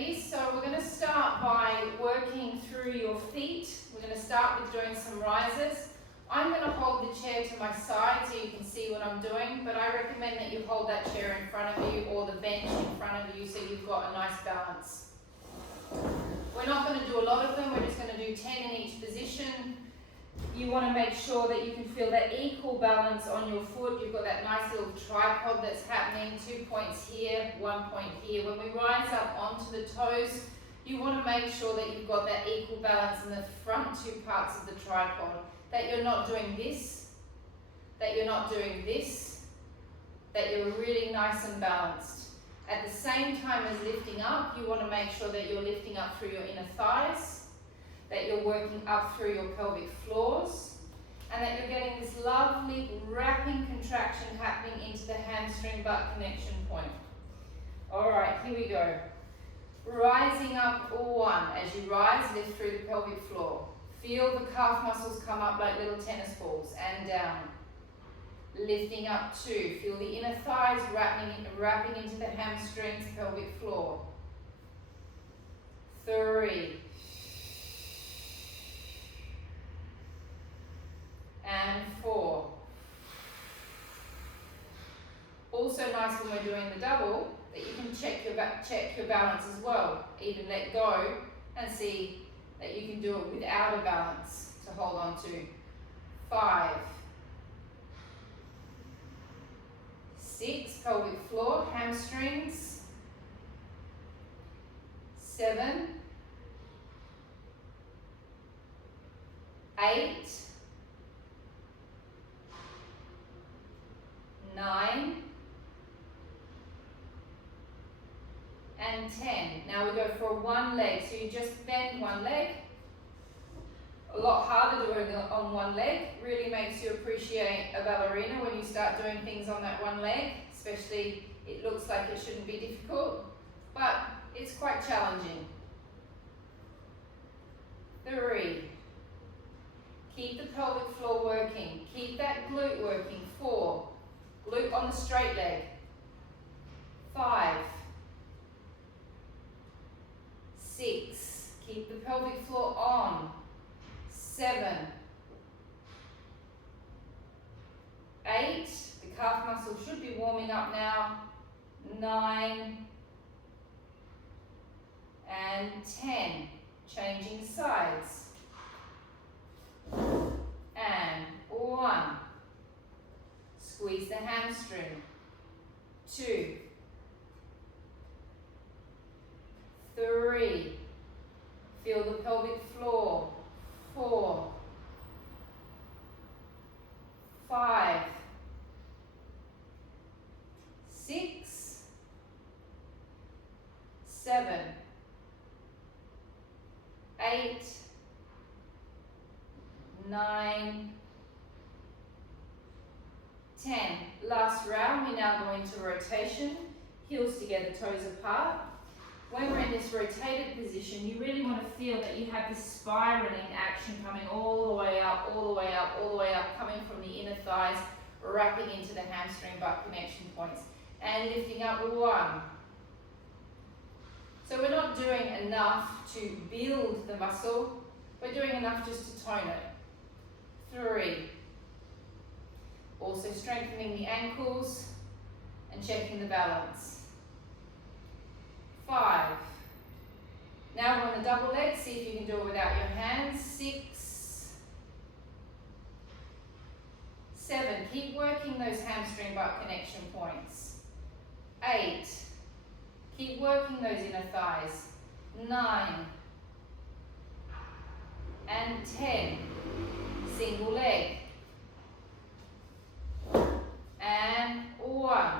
babies. So we're going to start by working through your feet. We're going to start with doing some rises. I'm going to hold the chair to my side so you can see what I'm doing, but I recommend that you hold that chair in front of you or the bench in front of you so you've got a nice balance. We're not going to do a lot of them, we're just going to do 10 in each position. You want to make sure that you can feel that equal balance on your foot. You've got that nice little tripod that's happening, 2 points here, 1 point here. When we rise up onto the toes, you want to make sure that you've got that equal balance in the front two parts of the tripod. That you're not doing this, that you're not doing this, that you're really nice and balanced. At the same time as lifting up, you want to make sure that you're lifting up through your inner thighs, that you're working up through your pelvic floors, and that you're getting this lovely wrapping contraction happening into the hamstring butt connection point. All right, here we go. Rising up, 1. As you rise, lift through the pelvic floor. Feel the calf muscles come up like little tennis balls and down. Lifting up 2. Feel the inner thighs wrapping into the hamstrings, pelvic floor. 3. And 4. Also nice when we're doing the double that you can check your balance as well. Even let go and see that you can do it without a balance to hold on to. 5. 6, pelvic floor, hamstrings. 7. 8. 9. And 10. Now we go for one leg. So you just bend one leg. A lot harder doing it on one leg. Really makes you appreciate a ballerina when you start doing things on that one leg. Especially it looks like it shouldn't be difficult, but it's quite challenging. 3. Keep the pelvic floor working. Keep that glute working. 4. Glute on the straight leg. 5. 6. Keep the pelvic floor on. 7. 8. The calf muscle should be warming up now. 9. And 10. Changing sides. And 1. Squeeze the hamstring. 2. 3. Feel the pelvic floor. 4. 5. 6. 7. 8. 9. 10. Last round, we now go into rotation. Heels together, toes apart. When we're in this rotated position, you really want to feel that you have this spiraling action coming all the way up, all the way up, all the way up, coming from the inner thighs, wrapping into the hamstring butt connection points, and lifting up 1. So we're not doing enough to build the muscle, we're doing enough just to tone it. 3. Also strengthening the ankles and checking the balance. 5. Now we're on the double leg. See if you can do it without your hands. 6. 7. Keep working those hamstring butt connection points. 8. Keep working those inner thighs. 9. And 10. Single leg. And 1.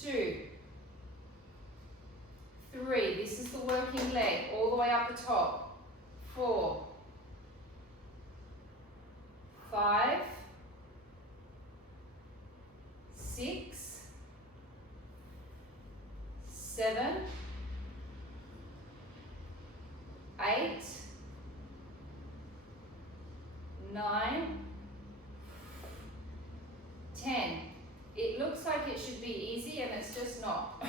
2. 3. This is the working leg all the way up the top. 4. 5. 6. 7. 8. 9. 10. It looks like it should be easy and it's just not.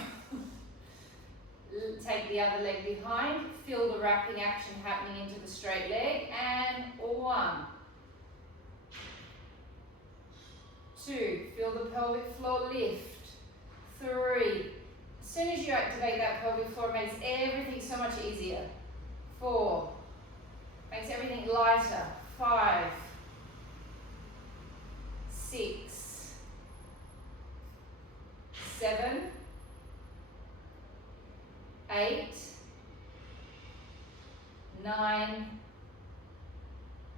the other leg behind. Feel the wrapping action happening into the straight leg. And 1, 2, feel the pelvic floor lift. 3, as soon as you activate that pelvic floor, it makes everything so much easier. 4, makes everything lighter. 5, 6, 7, 8, 9,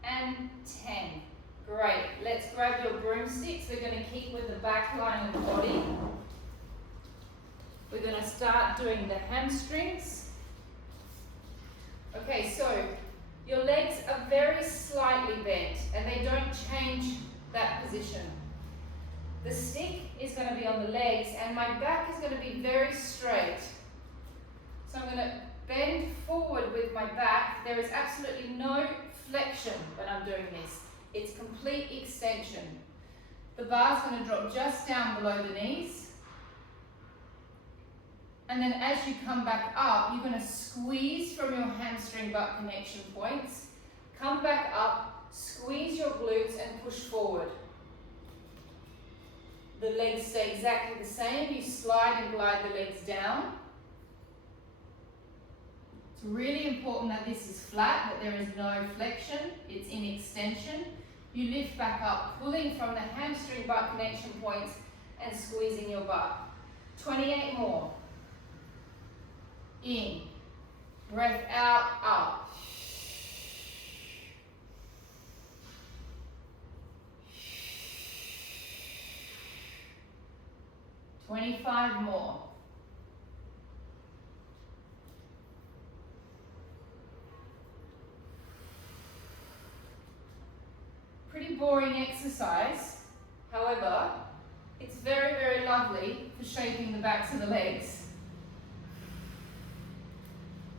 and 10. Great. Let's grab your broomsticks. We're going to keep with the back line of the body. We're going to start doing the hamstrings. Okay, so your legs are very slightly bent and they don't change that position. The stick is going to be on the legs and my back is going to be very straight. So I'm going to bend forward with my back. There is absolutely no flexion when I'm doing this. It's complete extension. The bar's going to drop just down below the knees. And then as you come back up, you're going to squeeze from your hamstring butt connection points. Come back up, squeeze your glutes and push forward. The legs stay exactly the same. You slide and glide the legs down. It's really important that this is flat, that there is no flexion. It's in extension. You lift back up, pulling from the hamstring butt connection points and squeezing your butt. 28 more. In. Breath out, up. 25 more. Pretty boring exercise. However, it's very, very lovely for shaping the backs of the legs.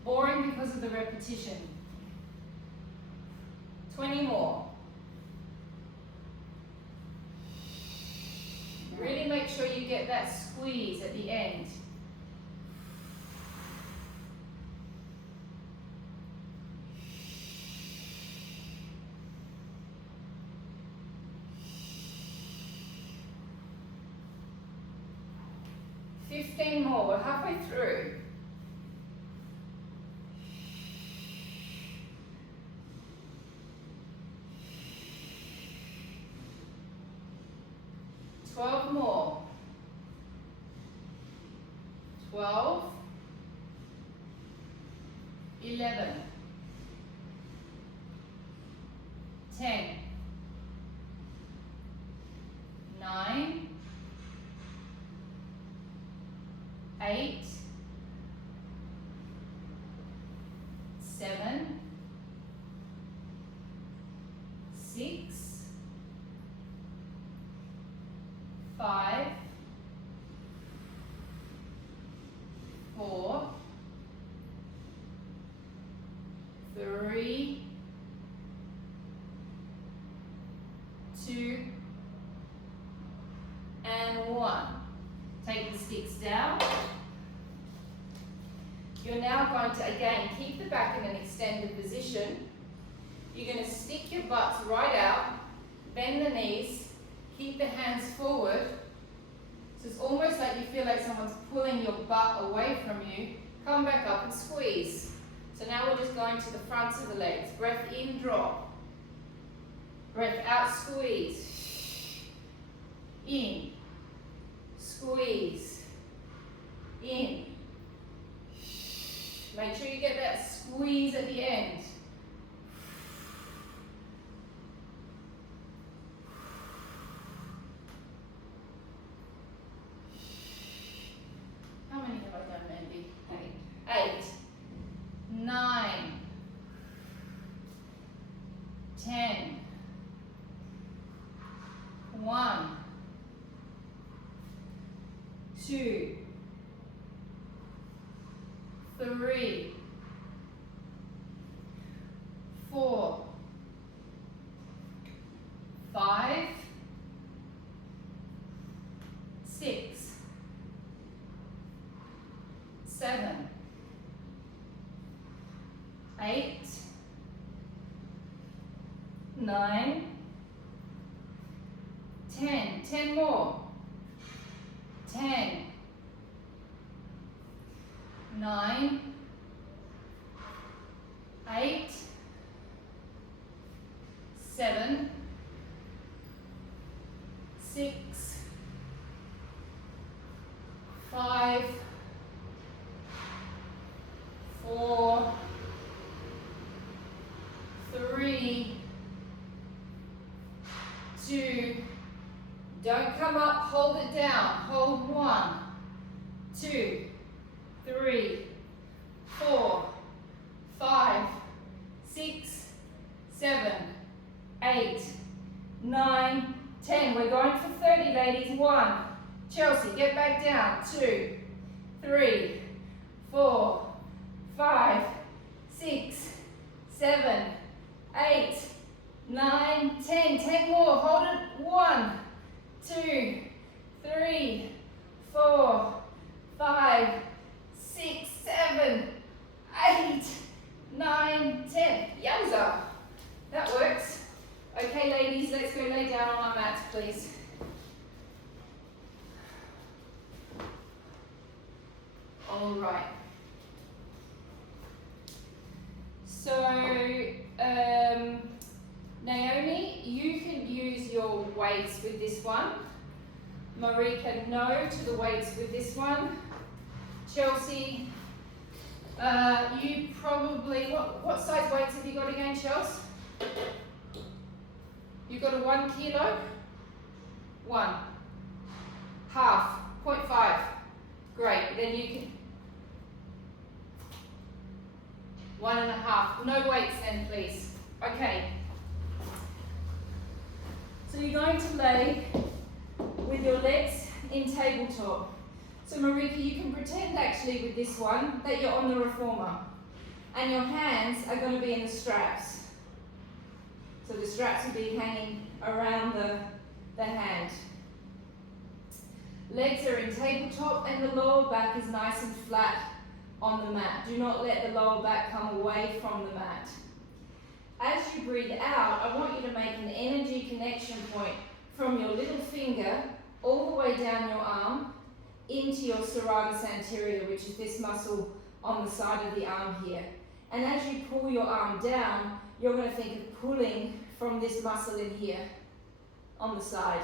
Boring because of the repetition. 20 more. Really make sure you get that squeeze at the end. Fifteen more. We're halfway through. 12 more. 12, 11, 10, 9, 8, 7, 6, 5, 4, 3, 2, and 1. Take the sticks down. You're now going to, again, keep the back in an extended position. You're going to stick your butts right out, bend the knees, keep the hands forward. So it's almost like you feel like someone's pulling your butt away from you. Come back up and squeeze. So now we're just going to the fronts of the legs. Breath in, drop. Breath out, squeeze. In. Squeeze. In. Make sure you get that squeeze at the end. How many have I done, Mandy? 8, 9, 10, 1, 2, 3, 4, 5, 6, 7, 8, 9, 10. 10 more. 10, 9, 8, 7, 6, 5, 4, 3, 2, don't come up, hold it down, hold 1, 2, 3, 4, 5, 6, 7, 8, 9, 10. We're going for 30, ladies. 1, Chelsea, get back down. 2, 3, 4, 5, 6, 7, 8, 9, 10. 10 more. Hold it. 1, 2, 3, 4, 5, 6, 7, 8, 9, 10. Yowza. That works. Okay, ladies, let's go lay down on our mats, please. All right. So, Naomi, you can use your weights with this one. Marika, no to the weights with this one. Chelsea, you probably, what size weights have you got again, Chelsea? You got a 1 kilo? 1. Half, 0.5. Great, then you can, 1.5. No weights then, please. Okay. So you're going to lay with your legs in tabletop. So Marika, you can pretend actually with this one that you're on the reformer and your hands are going to be in the straps. So the straps will be hanging around the hand. Legs are in tabletop and the lower back is nice and flat on the mat. Do not let the lower back come away from the mat. As you breathe out, I want you to make an energy connection point from your little finger all the way down your arm into your serratus anterior, which is this muscle on the side of the arm here. And as you pull your arm down, you're going to think of pulling from this muscle in here on the side.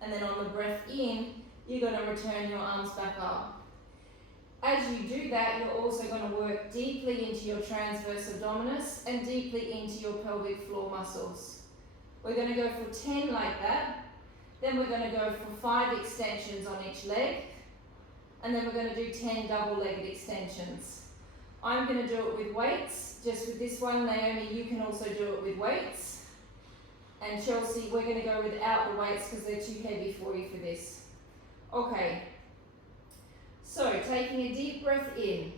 And then on the breath in, you're going to return your arms back up. As you do that, you're also going to work deeply into your transverse abdominis and deeply into your pelvic floor muscles. We're going to go for 10 like that. Then we're going to go for 5 extensions on each leg. And then we're going to do 10 double-legged extensions. I'm going to do it with weights. Just with this one, Naomi, you can also do it with weights. And Chelsea, we're going to go without the weights because they're too heavy for you for this. Okay. So, taking a deep breath in.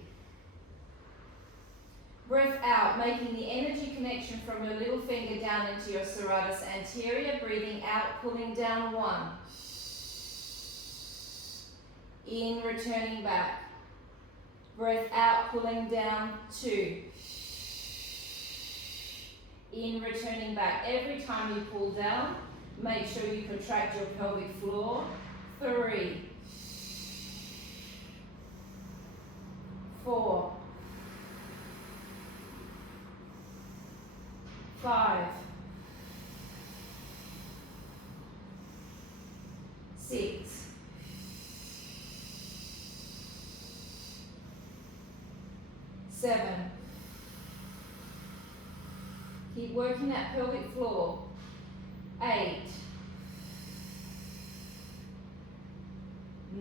Breath out, making the energy connection from your little finger down into your serratus anterior. Breathing out, pulling down 1. In, returning back. Breath out, pulling down 2. In, returning back. Every time you pull down, make sure you contract your pelvic floor. 3. 4. 5. 6. 7. Keep working that pelvic floor. 8.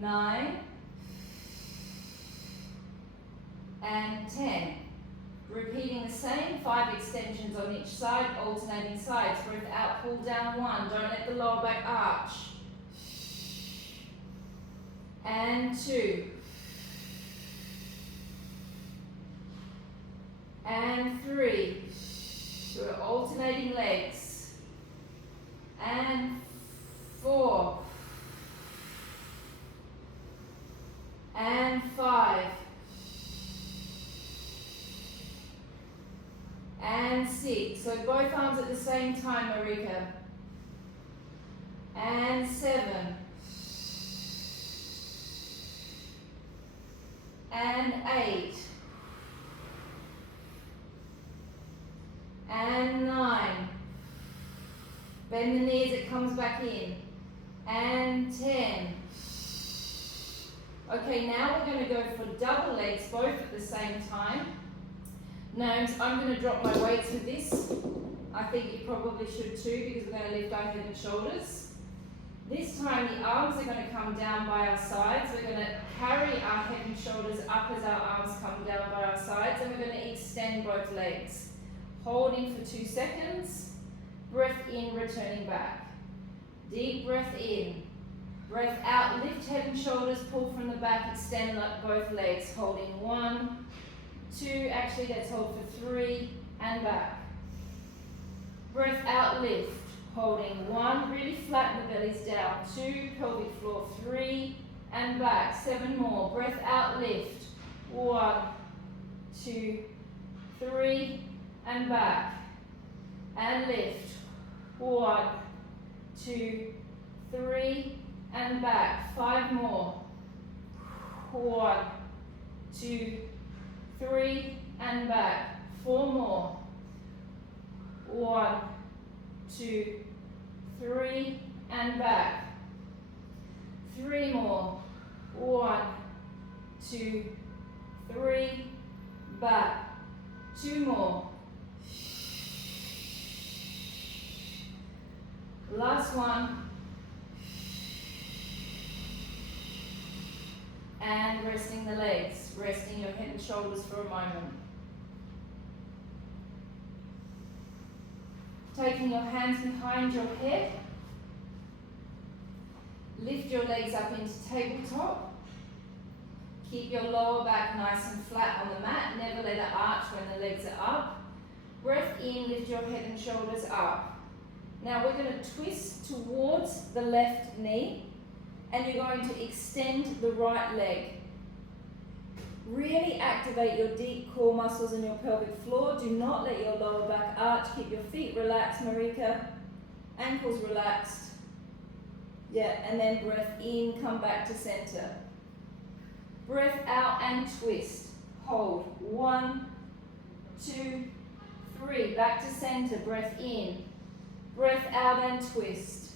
9. And 10. Repeating the same 5 extensions on each side, alternating sides. Breath out, pull down 1. Don't let the lower back arch. And 2. And 3. We're alternating legs. And 4. And 5. and 6. So both arms at the same time, Marika. And 7. And 8. And 9. Bend the knees, it comes back in. And 10. Okay, now we're going to go for double legs, both at the same time. Now, I'm going to drop my weights with this. I think you probably should too, because we're going to lift our head and shoulders. This time the arms are going to come down by our sides. We're going to carry our head and shoulders up as our arms come down by our sides, and we're going to extend both legs. Holding for 2 seconds. Breath in, returning back. Deep breath in. Breath out, lift head and shoulders, pull from the back, extend like both legs. Holding 1, 2, actually let's hold for 3, and back. Breath out, lift. Holding 1, really flatten the bellies down. 2, pelvic floor, 3, and back. 7 more. Breath out, lift. 1, 2, 3, and back. And lift. 1, 2, 3, and back. 5 more. 1, 2, 3, and back. 4 more. 1, 2, 3, and back. 3 more. 1, 2, 3, back. 2 more. Last one. And resting the legs, resting your head and shoulders for a moment. Taking your hands behind your head. Lift your legs up into tabletop. Keep your lower back nice and flat on the mat. Never let it arch when the legs are up. Breath in, lift your head and shoulders up. Now we're going to twist towards the left knee, and you're going to extend the right leg. Really activate your deep core muscles in your pelvic floor. Do not let your lower back arch. Keep your feet relaxed, Marika. Ankles relaxed. Yeah, and then breath in, come back to center. Breath out and twist. Hold. 1, 2, 3. Back to center. Breath in. Breath out and twist.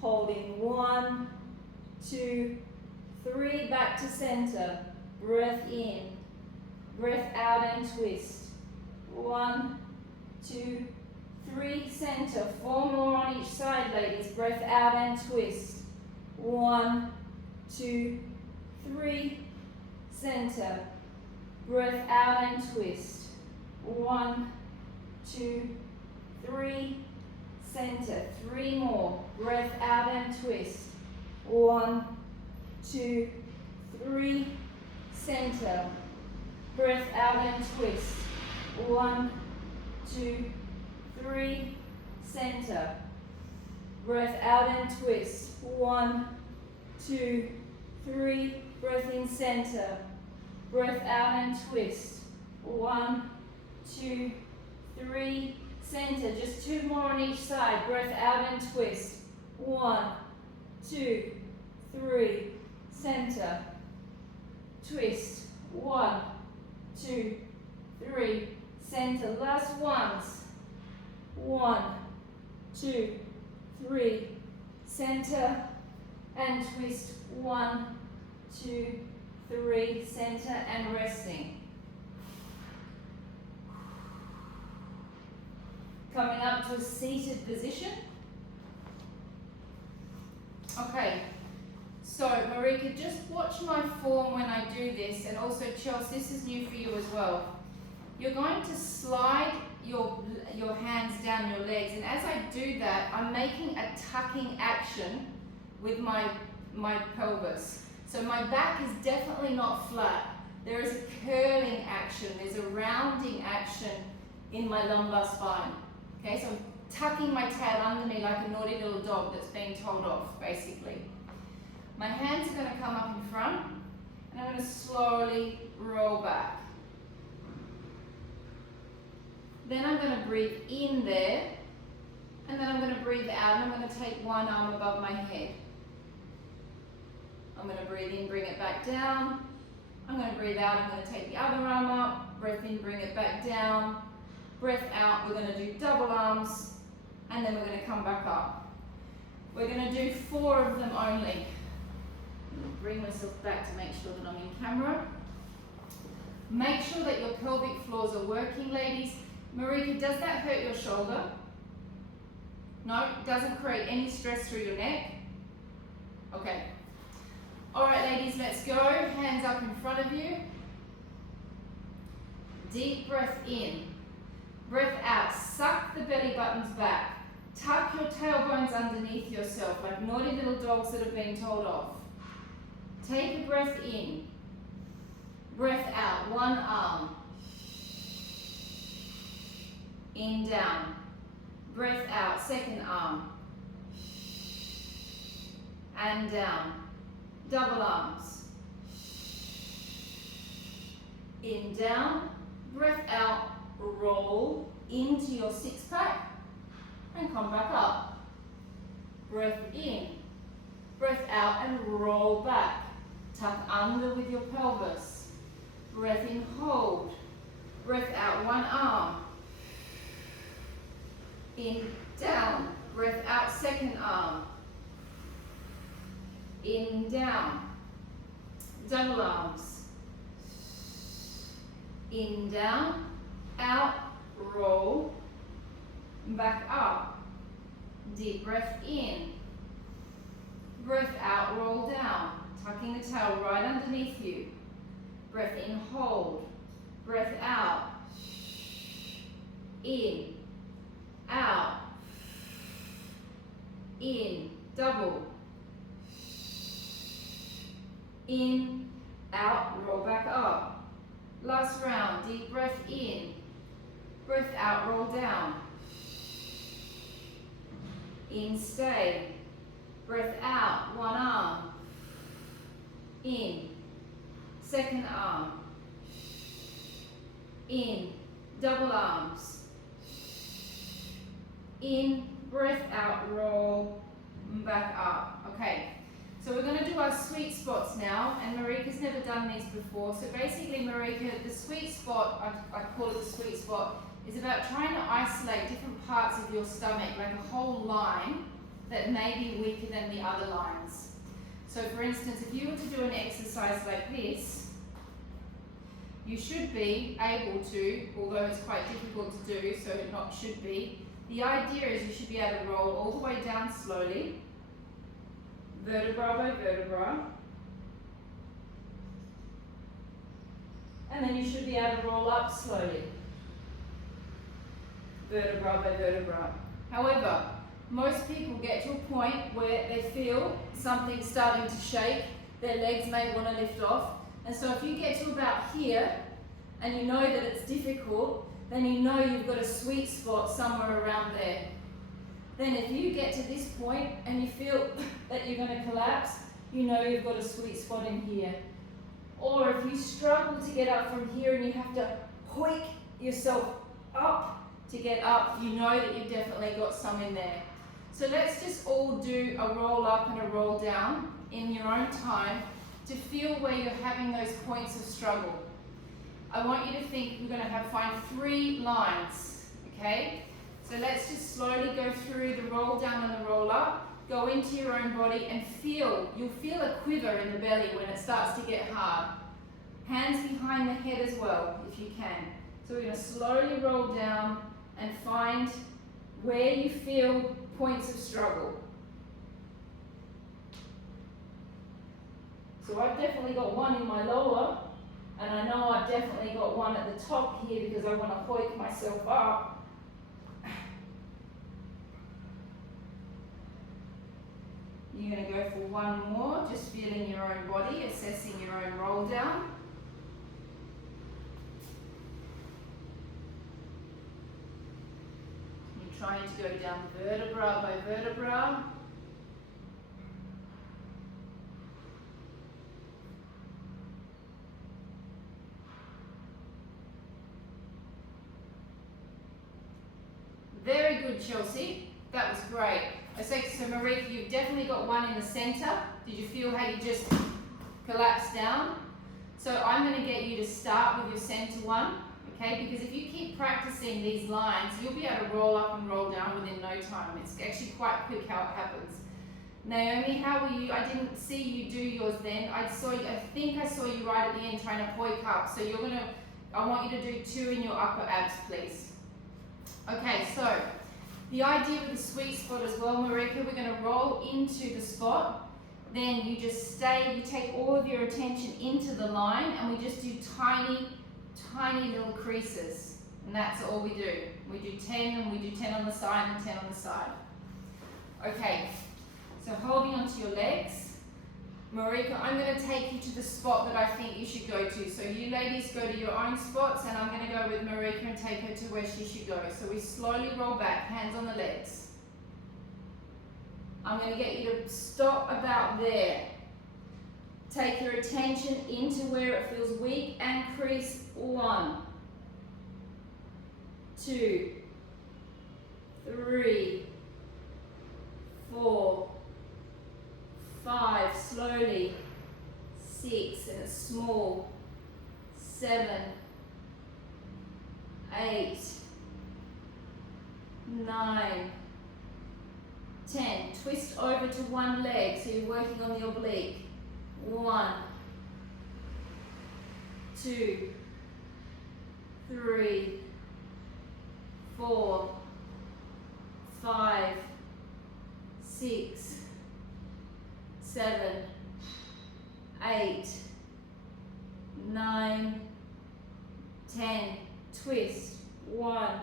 Holding. 1, 2, 3. Back to center. Breath in. Breath out and twist. 1, 2, 3. Center. 4 more on each side, ladies. Breath out and twist. 1, 2, 3. Center. Breath out and twist. 1, 2, 3. Center. 3 more. Breath out and twist. 1, 2, 3. Center. Breath out and twist. 1, 2, 3. Center. Breath out and twist. 1, 2, 3. Breath in, center. Breath out and twist. 1, 2, 3. Center. Just 2 more on each side. Breath out and twist. 1, 2, 3. Center. Twist. 1, 2, 3. Center. Last ones. 1, 2, 3. Center. And twist. 1, 2, 3. Center and resting. Coming up to a seated position. Okay. So, Marika, just watch my form when I do this, and also, Chelsea, this is new for you as well. You're going to slide your hands down your legs, and as I do that, I'm making a tucking action with my pelvis. So my back is definitely not flat. There is a curling action, there's a rounding action in my lumbar spine. Okay, so I'm tucking my tail under me like a naughty little dog that's being told off, basically. My hands are going to come up in front, and I'm going to slowly roll back. Then I'm going to breathe in there, and then I'm going to breathe out, and I'm going to take one arm above my head. I'm going to breathe in, bring it back down. I'm going to breathe out, I'm going to take the other arm up, breath in, bring it back down. Breath out, we're going to do double arms, and then we're going to come back up. We're going to do 4 of them only. Bring myself back to make sure that I'm in camera. Make sure that your pelvic floors are working, ladies. Marika, does that hurt your shoulder? No, it doesn't create any stress through your neck? Okay. All right, ladies, let's go. Hands up in front of you. Deep breath in. Breath out. Suck the belly buttons back. Tuck your tailbones underneath yourself like naughty little dogs that have been told off. Take a breath in. Breath out. One arm. In, down. Breath out. Second arm. And down. Double arms. In, down. Breath out. Roll into your 6-pack. And come back up. Breath in. Breath out and roll back. Tuck under with your pelvis. Breath in, hold. Breath out, one arm. In, down. Breath out, second arm. In, down. Double arms. In, down. Out, roll. Back up. Deep breath in. Breath out, roll down. Tucking the tail right underneath you. Breath in, hold. Breath out. In. Out. In. Double. In. Out. Roll back up. Last round. Deep breath in. Breath out. Roll down. In. Stay. Breath out. One arm. In. Second arm. In. Double arms. In. Breath out. Roll. Back up. Okay. So we're going to do our sweet spots now, and Marika's never done these before. So basically, Marika, the sweet spot, I call it the sweet spot, is about trying to isolate different parts of your stomach, like a whole line that may be weaker than the other lines. So for instance, if you were to do an exercise like this, you should be able to, although it's quite difficult to do, so it not should be, the idea is you should be able to roll all the way down slowly, vertebra by vertebra, and then you should be able to roll up slowly, vertebra by vertebra. However, most people get to a point where they feel something starting to shake, their legs may want to lift off, and so if you get to about here, and you know that it's difficult, then you know you've got a sweet spot somewhere around there. Then if you get to this point and you feel that you're going to collapse, you know you've got a sweet spot in here. Or if you struggle to get up from here and you have to hoik yourself up to get up, you know that you've definitely got some in there. So let's just all do a roll up and a roll down in your own time to feel where you're having those points of struggle. I want you to think we're going to find 3 lines, okay? So let's just slowly go through the roll down and the roll up, go into your own body and feel, you'll feel a quiver in the belly when it starts to get hard. Hands behind the head as well, if you can. So we're going to slowly roll down and find where you feel points of struggle. So I've definitely got one in my lower, and I know I've definitely got one at the top here because I want to hoik myself up. You're going to go for one more, just feeling your own body, assessing your own roll down. You're trying to go down vertebra by vertebra. Very good, Chelsea. That was great. So Marika, you've definitely got one in the center. Did you feel how you just collapsed down? So I'm going to get you to start with your center one, okay? Because if you keep practicing these lines, you'll be able to roll up and roll down within no time. It's actually quite quick how it happens. Naomi, how were you? I didn't see you do yours then. I think I saw you right at the end trying to poike up. So I want you to do 2 in your upper abs, please. Okay, so the idea with the sweet spot as well, Marika, we're going to roll into the spot. Then you just stay, you take all of your attention into the line, and we just do tiny, tiny little creases. And that's all we do. We do 10, and we do 10 on the side and 10 on the side. Okay, so holding onto your legs. Marika, I'm going to take you to the spot that I think you should go to. So you ladies go to your own spots, and I'm going to go with Marika and take her to where she should go. So we slowly roll back, hands on the legs. I'm going to get you to stop about there. Take your attention into where it feels weak and crease. 1, 2, 3, 4, 5, slowly, 6, and a small, 7, 8, 9, 10. Twist over to one leg, so you're working on the oblique. 1, 2, 3, 4, 5, 6, 7, 8, 9, 10. Twist. 1,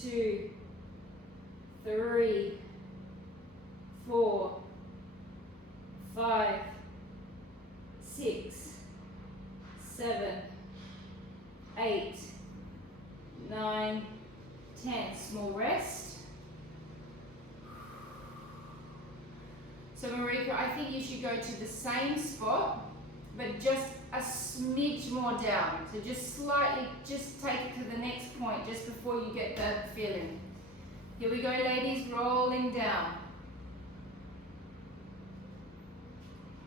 2, 3, 4, 5, 6, 7, 8, 9, 10. Small rest. So Marika, I think you should go to the same spot, but just a smidge more down. So just slightly, just take it to the next point just before you get the feeling. Here we go, ladies, rolling down.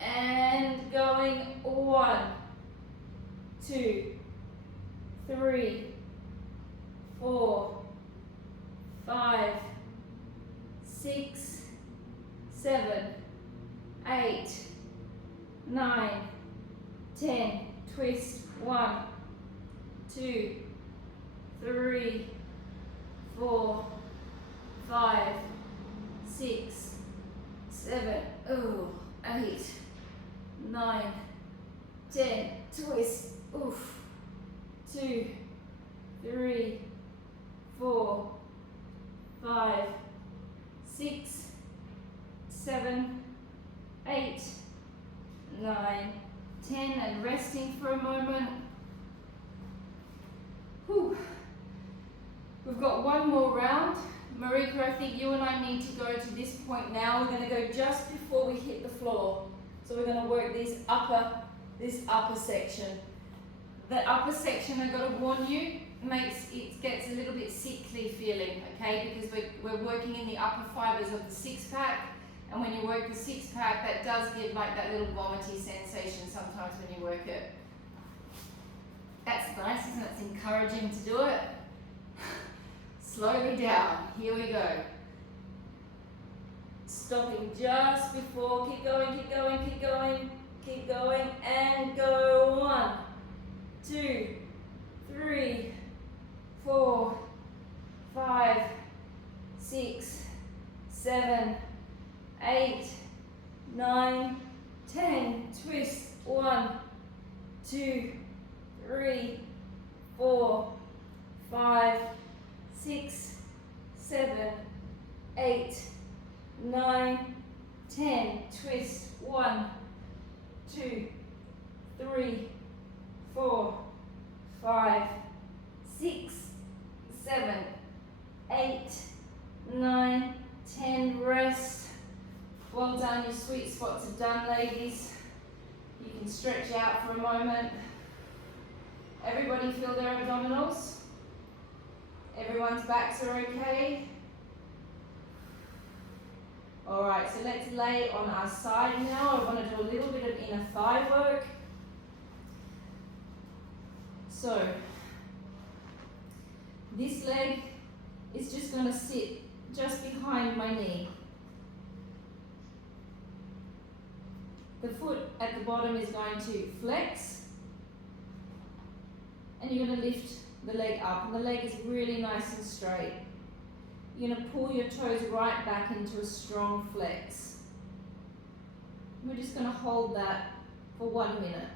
And going 1, 2, 3, 4, 5, 6, 7, 8, 9, 10. Twist. 1, 2, 3, 4, 5, 6, 7, 8, 9, 10. Twist. Oof. 2, 3, 4, 5, 6, 7, 8, 9, 10, and resting for a moment. Whew. We've got one more round. Marika, I think you and I need to go to this point now. We're going to go just before we hit the floor. So we're going to work this upper section. The upper section, I've got to warn you, it gets a little bit sickly feeling, okay? Because we're working in the upper fibers of the six-pack. And when you work the six-pack, that does give like that little vomity sensation sometimes when you work it. That's nice, isn't it? It's encouraging to do it. Slowly down. Here we go. Stopping just before. Keep going, keep going, keep going, keep going, and go. 1, 2, 3, 4, 5, 6, 7, 8, 9, 10. Twist. 1, 2, 3, 4, 5, 6, 7, 8, 9, 10. Twist. 1, 2, 3, 4, 5, 6, 7, 8, 9, 10. Rest. Well done, your sweet spots are done, ladies. You can stretch out for a moment. Everybody feel their abdominals? Everyone's backs are okay? Alright, so let's lay on our side now. I want to do a little bit of inner thigh work. So, this leg is just going to sit just behind my knee. The foot at the bottom is going to flex, and you're going to lift the leg up, and the leg is really nice and straight. You're going to pull your toes right back into a strong flex. We're just going to hold that for 1 minute.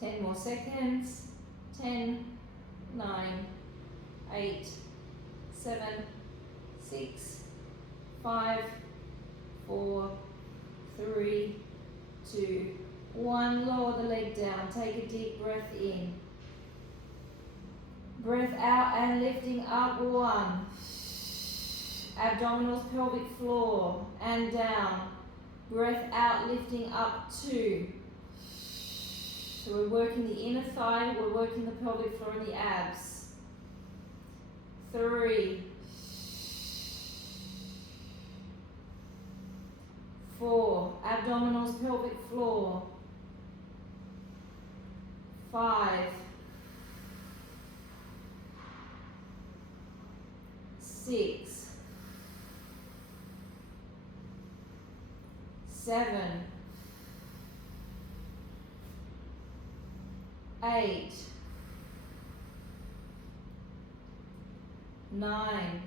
Ten more seconds. 10, 9, 8, 7, 6, 5, 4, 3, 2, 1. Lower the leg down. Take a deep breath in. Breath out and lifting up. 1. Abdominals, pelvic floor and down. Breath out, lifting up. 2. So we're working the inner thigh, we're working the pelvic floor and the abs. 3. 4. Abdominals, pelvic floor. 5. 6. 7. 8, 9,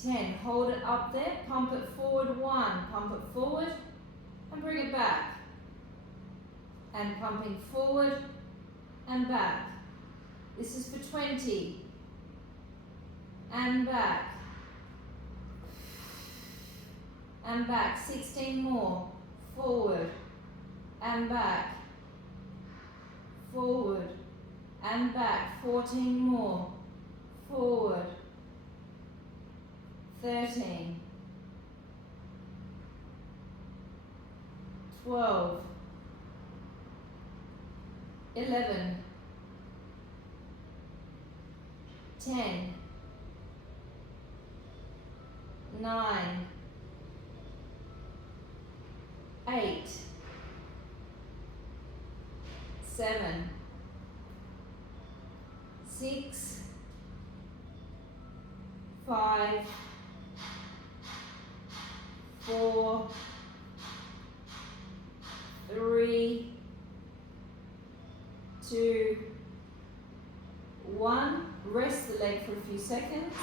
10. Hold it up there, pump it forward. 1, pump it forward and bring it back. And pumping forward and back. This is for 20. And back. And back. 16 more. Forward. And back, forward, and back. 14 more, forward. 13, 12, 11, 10, 9, 8, 7, 6, 5, 4, 3, 2, 1. Rest the leg for a few seconds.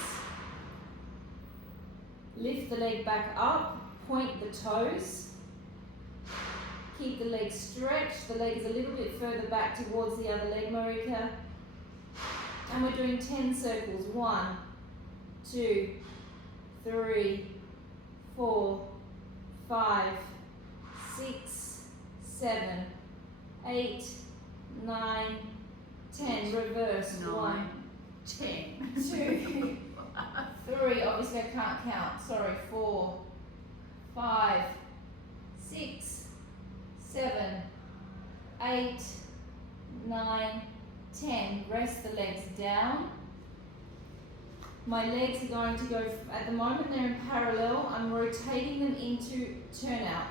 Lift the leg back up, point the toes. Keep the leg stretched. The leg is a little bit further back towards the other leg, Marika. And we're doing 10 circles. 1, 2, 3, 4, 5, 6, 7, 8, 9, 10. Reverse. 1, 10, 2, 3. Obviously I can't count. Sorry. 4, 5, 6, 7, 8, 9, 10. Rest the legs down. My legs are going to go, at the moment they're in parallel. I'm rotating them into turnout.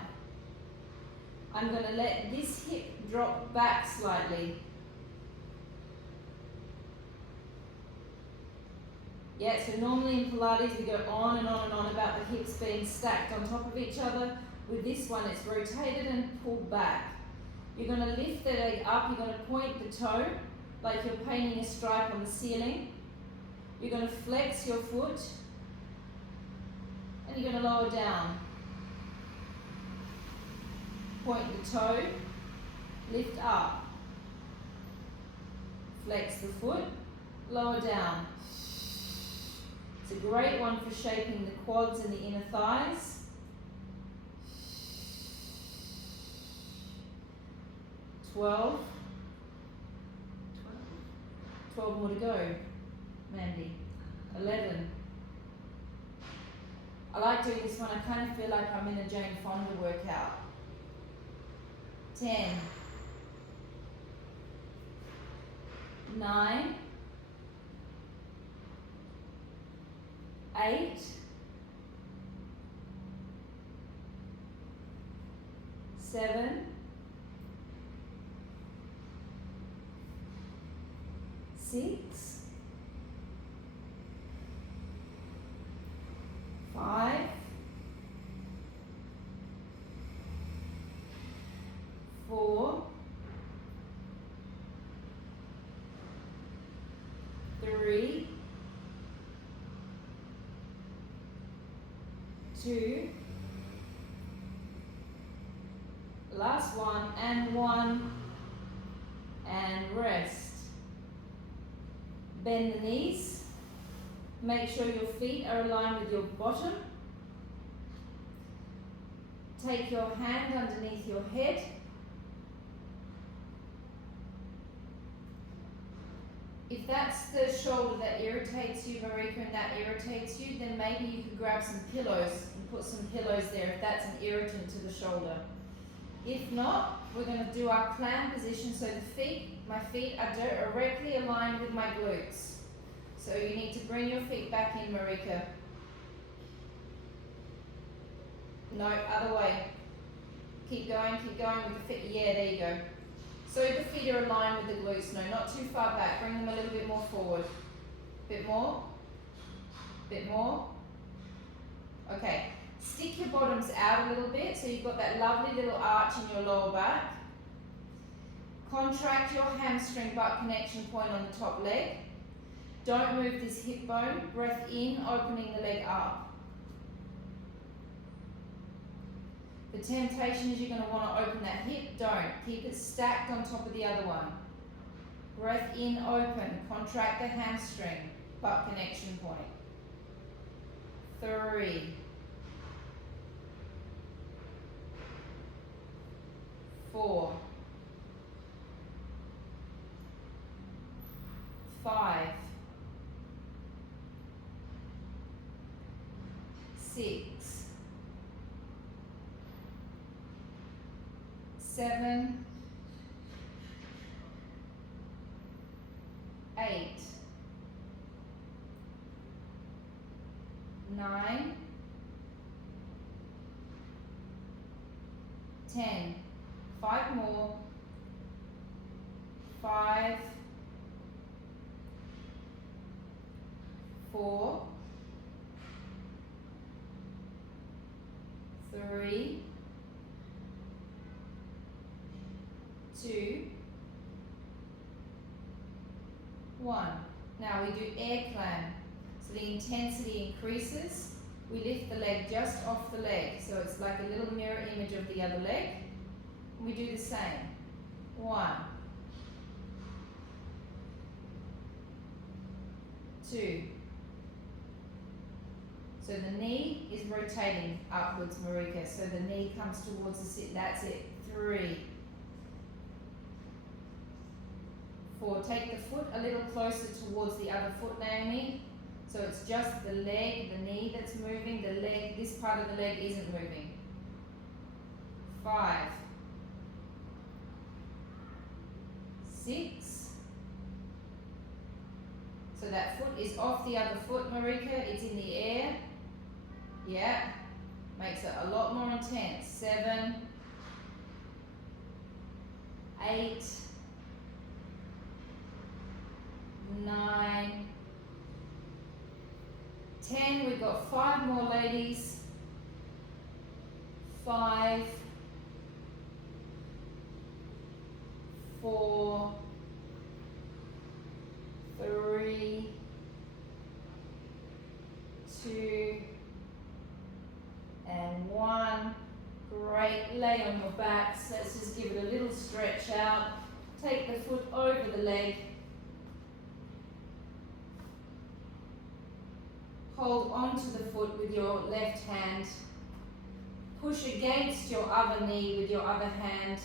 I'm going to let this hip drop back slightly. Yeah, so normally in Pilates we go on and on and on about the hips being stacked on top of each other. With this one, it's rotated and pulled back. You're going to lift the leg up. You're going to point the toe like you're painting a stripe on the ceiling. You're going to flex your foot and you're going to lower down. Point the toe, lift up. Flex the foot, lower down. It's a great one for shaping the quads and the inner thighs. 12, 12 more to go, Mandy. 11. I like doing this one. I kind of feel like I'm in a Jane Fonda workout. 10. 9. 8. 7. 6. 5. 4. 3. 2. Last one, and 1. And rest. Bend the knees. Make sure your feet are aligned with your bottom. Take your hand underneath your head. If that's the shoulder that irritates you, Marika, and that irritates you, then maybe you could grab some pillows and put some pillows there if that's an irritant to the shoulder. If not, we're going to do our clam position so my feet are directly aligned with my glutes. So you need to bring your feet back in, Marika. No, other way. Keep going with the feet. Yeah, there you go. So the feet are aligned with the glutes. No, not too far back. Bring them a little bit more forward. Bit more. Bit more. Okay. Stick your bottoms out a little bit so you've got that lovely little arch in your lower back. Contract your hamstring butt connection point on the top leg. Don't move this hip bone. Breath in, opening the leg up. The temptation is you're going to want to open that hip. Don't. Keep it stacked on top of the other one. Breath in, open. Contract the hamstring butt connection point. 3. 4. 5. 6. 7. 8. 9. 10. 5 more. 5. 4. 3. 2. 1. Now we do air climb. So the intensity increases. We lift the leg just off the leg. So it's like a little mirror image of the other leg. We do the same. 1. 2. So the knee is rotating upwards, Marika. So the knee comes towards the sit. That's it. 3. 4. Take the foot a little closer towards the other foot, Naomi. So it's just the leg, the knee that's moving. The leg, this part of the leg isn't moving. 5. 6. So that foot is off the other foot, Marika. It's in the air. Yeah. Makes it a lot more intense. 7. 8. 9. 10. We've got 5 more, ladies. 5. 4. 3. 2. And 1. Great. Lay on your backs. Let's just give it a little stretch out. Take the foot over the leg. Hold onto the foot with your left hand. Push against your other knee with your other hand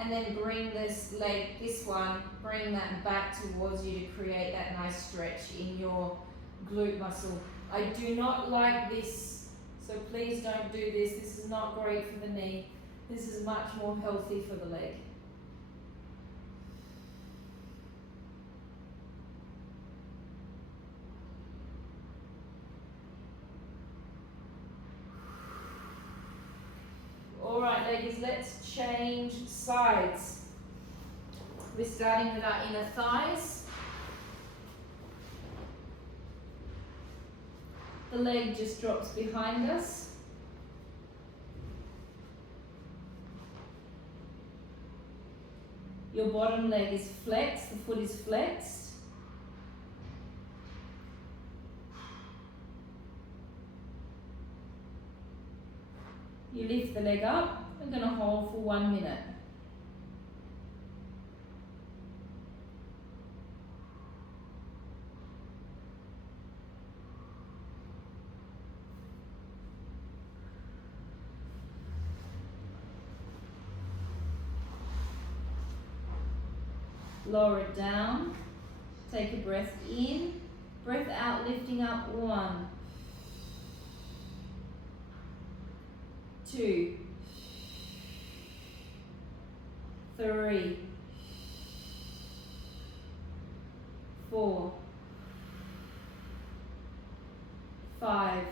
and then bring this leg, this one, bring that back towards you to create that nice stretch in your glute muscle. I do not like this, so please don't do this. This is not great for the knee. This is much more healthy for the leg. All right, ladies, let's change sides. We're starting with our inner thighs. The leg just drops behind us. Your bottom leg is flexed, the foot is flexed. You lift the leg up. We're going to hold for 1 minute. Lower it down. Take a breath in. Breath out, lifting up. 1, 2, 3, 4, 5,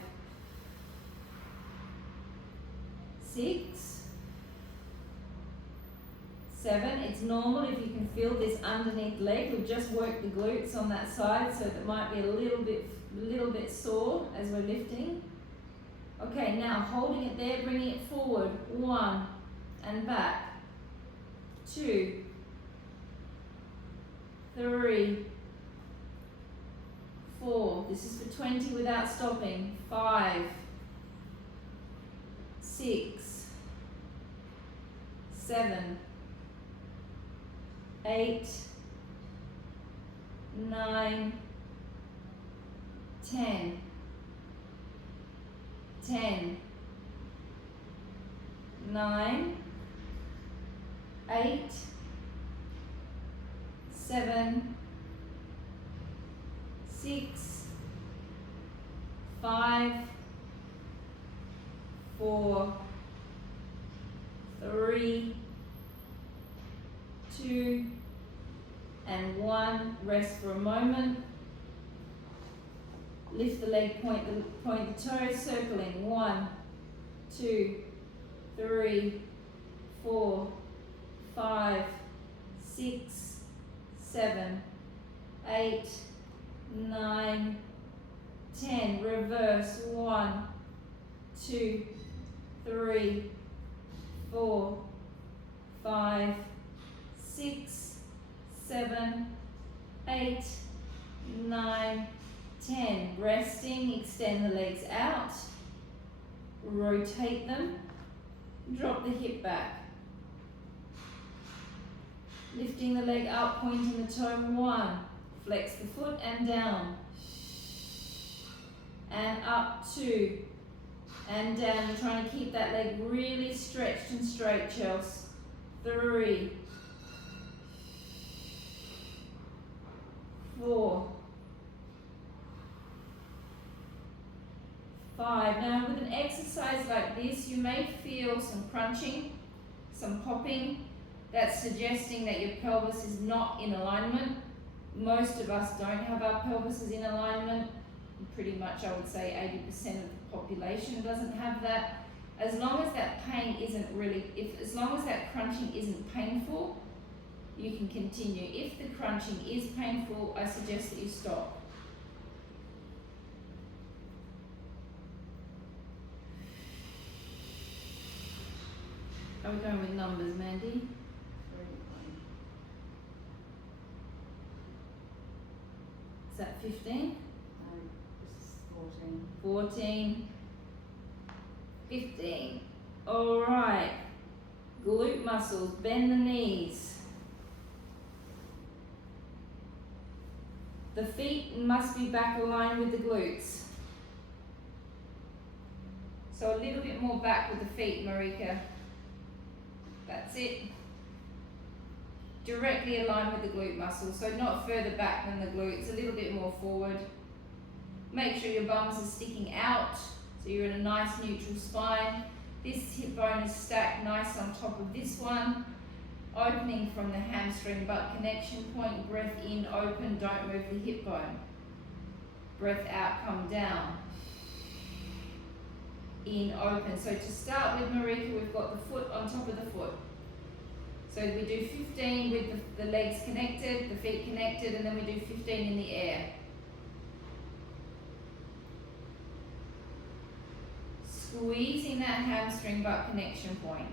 6, 7. It's normal if you can feel this underneath leg. We've just worked the glutes on that side, so that might be a little bit sore as we're lifting. Okay, now holding it there, bringing it forward. 1 and back. 2, 3, 4. This is for 20 without stopping. 5, 6, 7, 8, 9, 10. 10, 9, 8, 7, 6, 5, 4, 3, 2, and 1. Rest for a moment. Lift the leg, point the toes, circling. 1, 2, 3, 4, 5, 6, 7, 8, 9, 10. Reverse. 1, 2, 3, 4, 5, 6, 7, 8, 9, 10. Resting, extend the legs out, rotate them, drop the hip back. Lifting the leg up, pointing the toe. 1, flex the foot and down. And up. 2, and down. You're trying to keep that leg really stretched and straight, Chelsea. 3, 4, 5. Now with an exercise like this, you may feel some crunching, some popping. That's suggesting that your pelvis is not in alignment. Most of us don't have our pelvises in alignment. Pretty much, I would say 80% of the population doesn't have that. As long as that pain isn't as long as that crunching isn't painful, you can continue. If the crunching is painful, I suggest that you stop. Are we going with numbers, Mandy? Is that 15? No, this is 14. 14. 15. All right. Glute muscles, bend the knees. The feet must be back aligned with the glutes. So a little bit more back with the feet, Marika. That's it. directly aligned with the glute muscle, so not further back than the glutes, a little bit more forward. Make sure your bums are sticking out, so you're in a nice neutral spine. This hip bone is stacked nice on top of this one, opening from the hamstring butt connection point. Breath in, open, don't move the hip bone. Breath out, come down. In, open. So to start with, Marika, we've got the foot on top of the foot. So we do 15 with the legs connected, the feet connected, and then we do 15 in the air. Squeezing that hamstring butt connection point.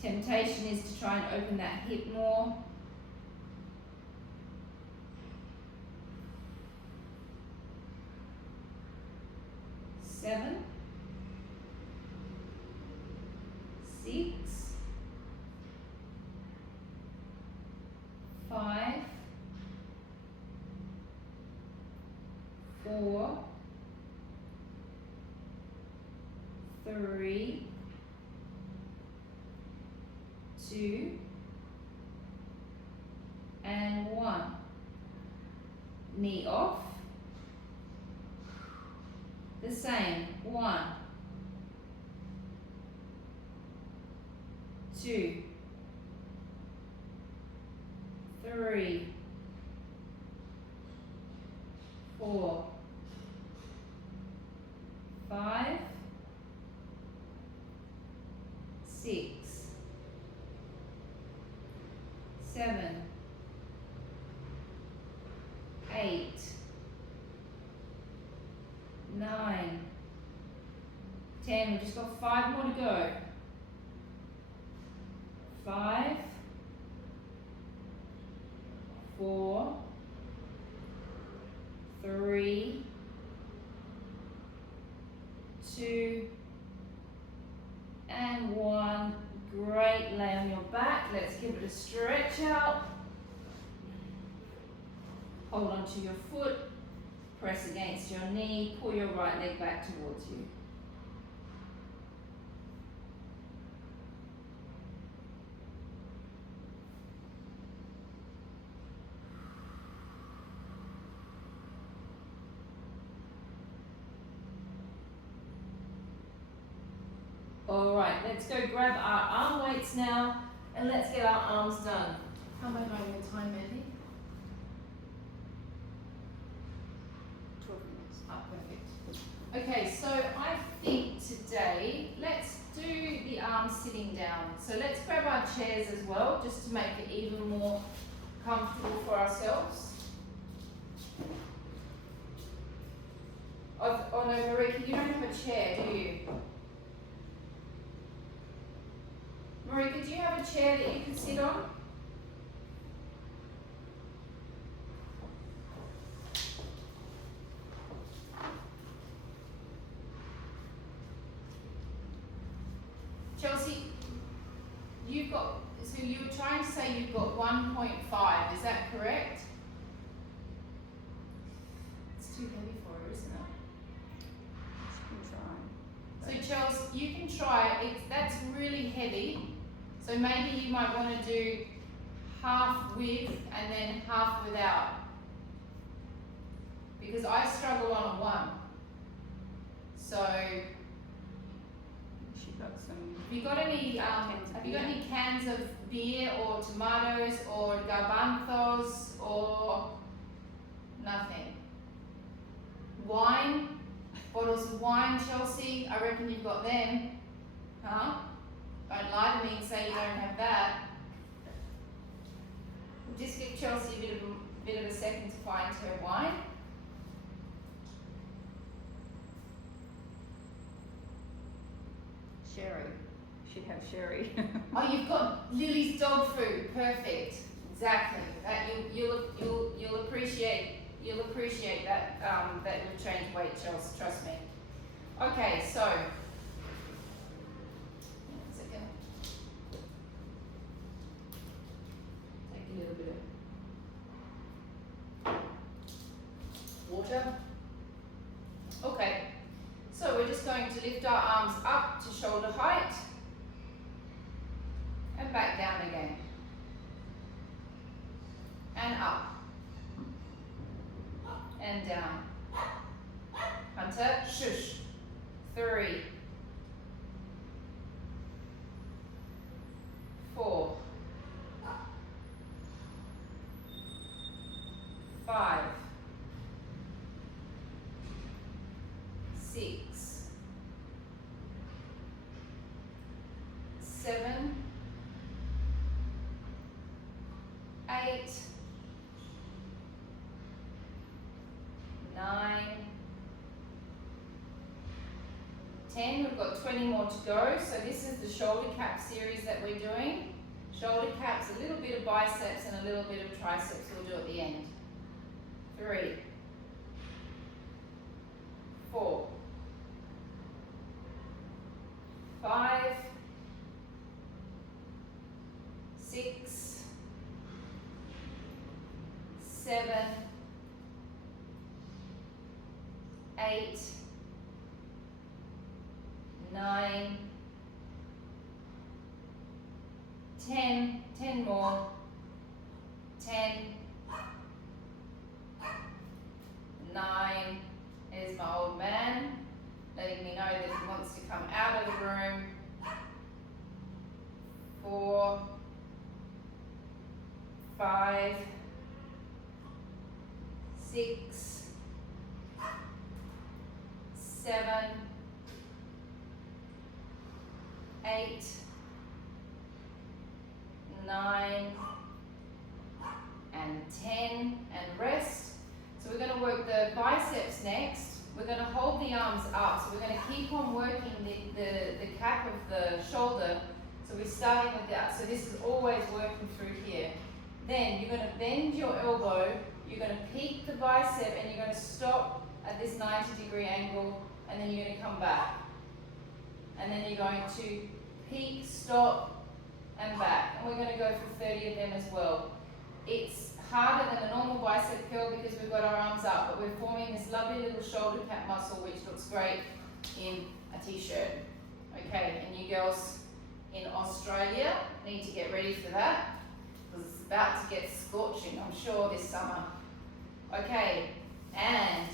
Temptation is to try and open that hip more. Seven, 6, 5, 4, 3, 2, and 1. Knee off. The same. 1, 2, 3, 4, 5, 6, 7, 8, 9, 10. We've just got 5 more to go. 5, 4, 3, 2, and 1. Great. Lay on your back. Let's give it a stretch out. Hold on to your foot. Press against your knee. Pull your right leg back towards you. Alright, let's go grab our arm weights now and let's get our arms done. How am I going with time, Mandy? 12 minutes. Ah, perfect. Okay, so I think today, let's do the arms sitting down. So let's grab our chairs as well, just to make it even more comfortable for ourselves. Oh no, Marika, you don't have a chair, do you? Marika, do you have a chair that you can sit on? Chelsea, you've got, so you were trying to say you've got 1.5, is that correct? It's too heavy for her, isn't it? So Chelsea, you can try it. That's really heavy. So maybe you might want to do half with and then half without. Because I struggle on a 1. So She got some. have you got any cans of beer or tomatoes or garbanzos or nothing? Wine? Bottles of wine, Chelsea? I reckon you've got them. Huh? Don't lie to me and say you don't have that. We'll just give Chelsea a bit of a second to find her wine. Sherry. She'd have sherry. Oh, you've got Lily's dog food. Perfect. Exactly. That you'll appreciate. You'll appreciate that that you've changed weight, Chelsea. Trust me. Okay, so. One second. Take a little bit of water. Okay. just going to lift our arms up to shoulder height and back down again. And up. And down. Hunter, shush. 3, 4, 5, 6, 7, 8, 9, 10. We've got 20 more to go. So this is the shoulder cap series that we're doing. Shoulder caps, a little bit of biceps and a little bit of triceps we'll do at the end. 3, 4, 5, 6, 7, 8, 9, 10, 10 more, 10, 9, there's my old man, letting me know that he wants to come out of the room, 4, 5, 6, 7, 8, 9, and 10, and rest. So we're going to work the biceps next. We're going to hold the arms up. So we're going to keep on working the cap of the shoulder. So we're starting with that. So this is always working through here. Then you're going to bend your elbow. You're going to peak the bicep and you're going to stop at this 90-degree angle, and then you're going to come back. And then you're going to peak, stop, and back. And we're going to go for 30 of them as well. It's harder than a normal bicep curl because we've got our arms up, but we're forming this lovely little shoulder cap muscle which looks great in a t-shirt. Okay, and you girls in Australia need to get ready for that because it's about to get scorching, I'm sure, this summer. Okay, and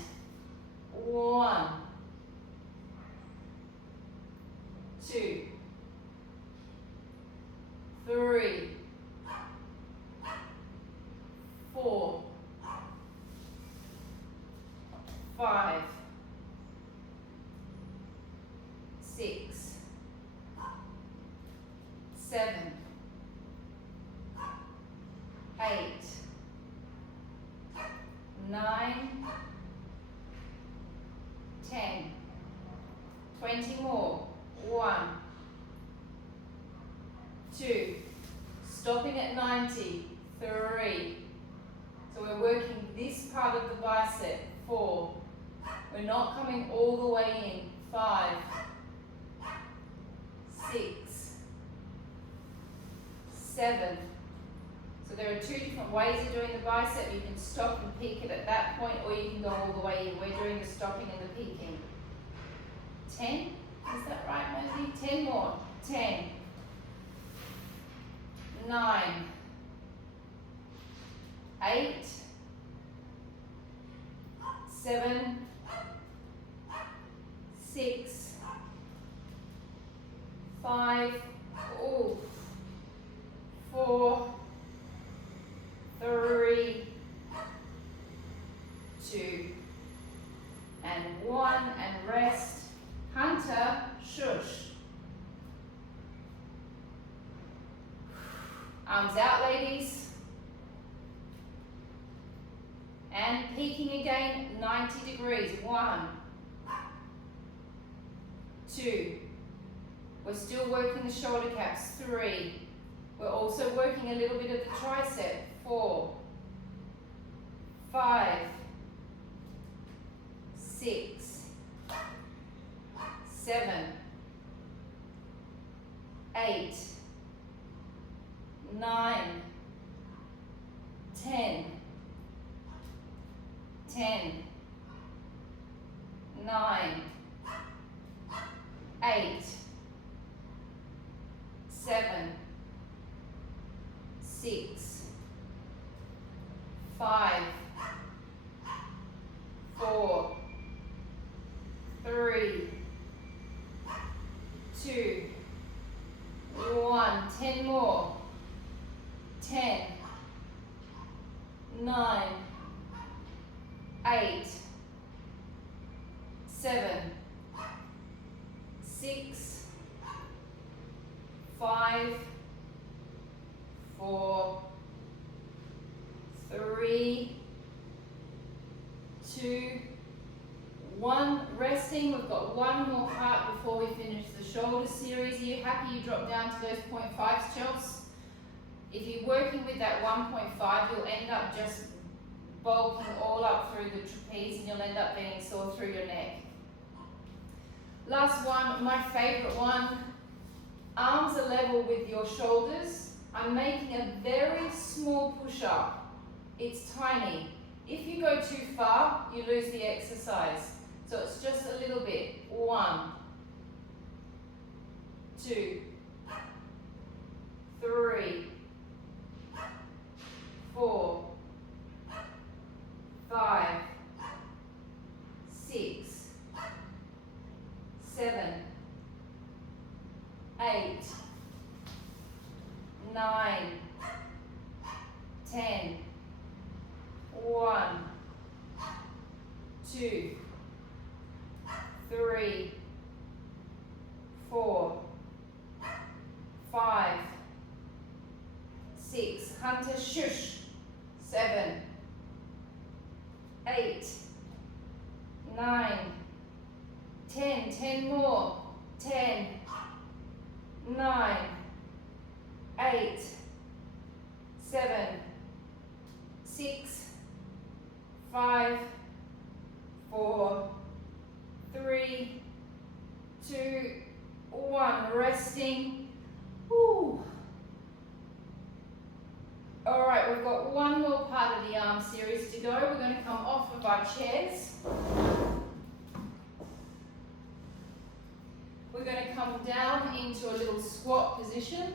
1, 2, 3, 4, 5, 6, 7, 8, 9, 10, 20 more. 1, 2, stopping at 90, 3. So we're working this part of the bicep. 4. We're not coming all the way in. 5, 6, 7. So there are 2 different ways of doing the bicep. You can stop and peak it at that point, or you can go all the way in. We're doing the stopping and the peaking. 10. Is that right, Mosey? 10 more. 10, 9, 8, 7, 6, 5, 4, 3, 2, and 1, and rest. Hunter, shush. Arms out, ladies. And peaking again, 90 degrees. 1, 2. We're still working the shoulder caps. 3. We're also working a little bit of the tricep. 4, 5, 6, 7, 8, 9, 10, 10, 9, 8, 7, 6, 5, 4, 3, 2, 1. 10 more. 10, 9, 8, 7, 6, 5, 4, 3, 2, 1. Resting. We've got one more part before we finish the shoulder series. Are you happy you drop down to those 0.5s, Chelsea? If you're working with that 1.5, you'll end up just bulking all up through the trapeze and you'll end up getting sore through your neck. Last one, my favorite one. Arms are level with your shoulders. I'm making a very small push-up. It's tiny. If you go too far, you lose the exercise. So it's just a little bit. 1, 2, 3, 4, 5, 6, 7, 8, 9, 10, 1, 2, 3, 4, 5, 6, hunter shush, 7, 8, 9, 10, 10 more, 10, 9, 8, 7, 6, 5, 4, 3, 2, 1. Resting. Woo. All right, we've got one more part of the arm series to go. We're going to come off of our chairs. We're going to come down into a little squat position.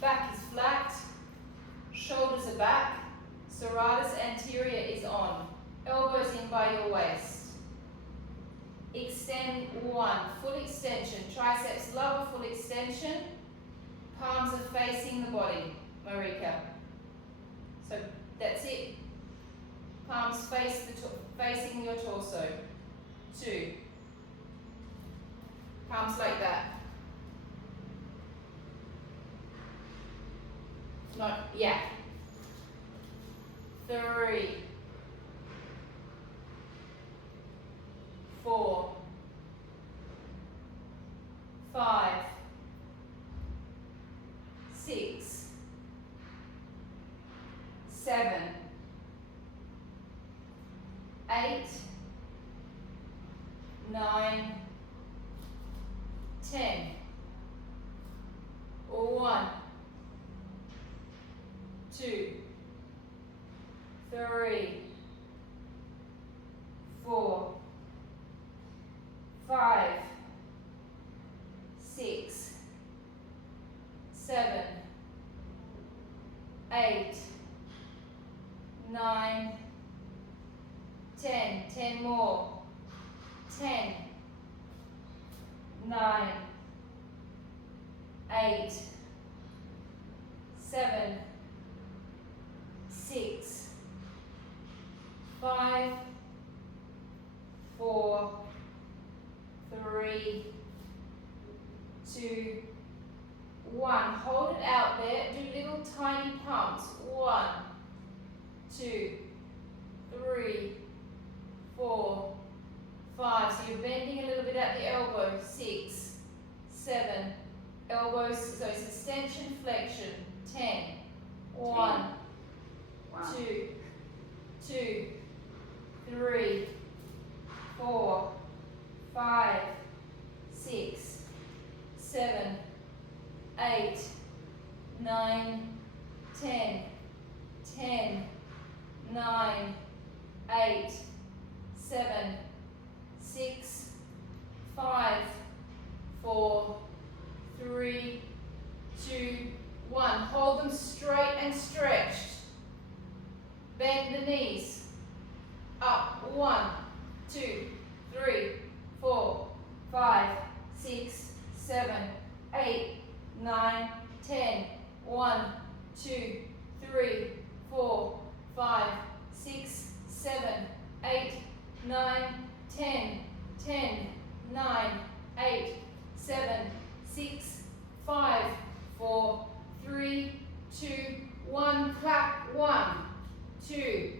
Back is flat, shoulders are back, serratus anterior is on, elbows in by your waist. Extend 1, full extension, triceps lower, full extension, palms are facing the body, Marika. So that's it. Palms facing your torso. 2. Palms like that. Not, yeah. 3, 4, 5, 6, 7, 8, 9, 10. 1, 2, 3, 4, 5, 6, 7, 8, 9, 10. 10 more. 10, 9, 8, 7, 6, 5, 4, 3, 2, 1. Hold it out there. Do little tiny pumps. 1, 2, 3, 4, 5. So you're bending a little bit at the elbow. 6, 7. Elbows, so it's extension, flexion. 10. 1, Wow. 2, 2, 3, 4, 5, 6, 7, 8, 9, 10, 10, 9, 8, 7, 6, 5, 4, 3, 2, 1. Hold them straight and stretched. Bend the knees. Up. 1, 2, 3, 4, 5, 6, 7, 8, 9, 10. 1, 2, 3, 4, 5, 6, 7, 8, 9, 10. 10, 9, 8, 7, 6, 5, 4, 3, 2, 1. Clap. 1, 2,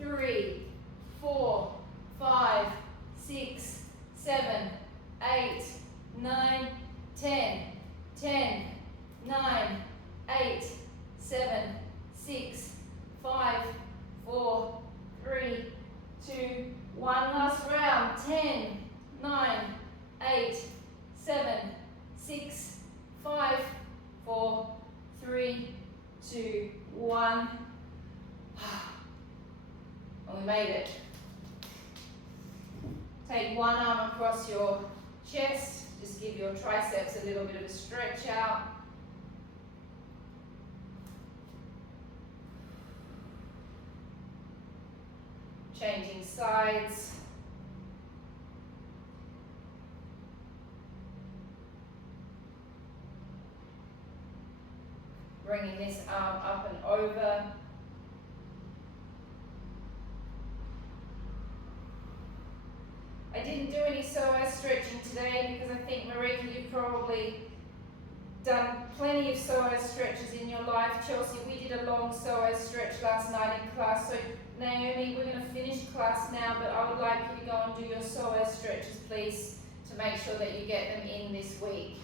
3, 4, 5, 6, 7, 8, 9, 10. 10, 9, 8, 7, 6, 5, 4, 3, 2, 1. Last round. 10, 9, 8, 7, 6, 5, 4, 3, 2, 1. And we made it. Take one arm across your chest. Just give your triceps a little bit of a stretch out. Changing sides. Bringing this arm up and over. I didn't do any psoas stretching today because I think, Marika, you've probably done plenty of psoas stretches in your life. Chelsea, we did a long psoas stretch last night in class. So Naomi, we're going to finish class now, but I would like you to go and do your psoas stretches, please, to make sure that you get them in this week.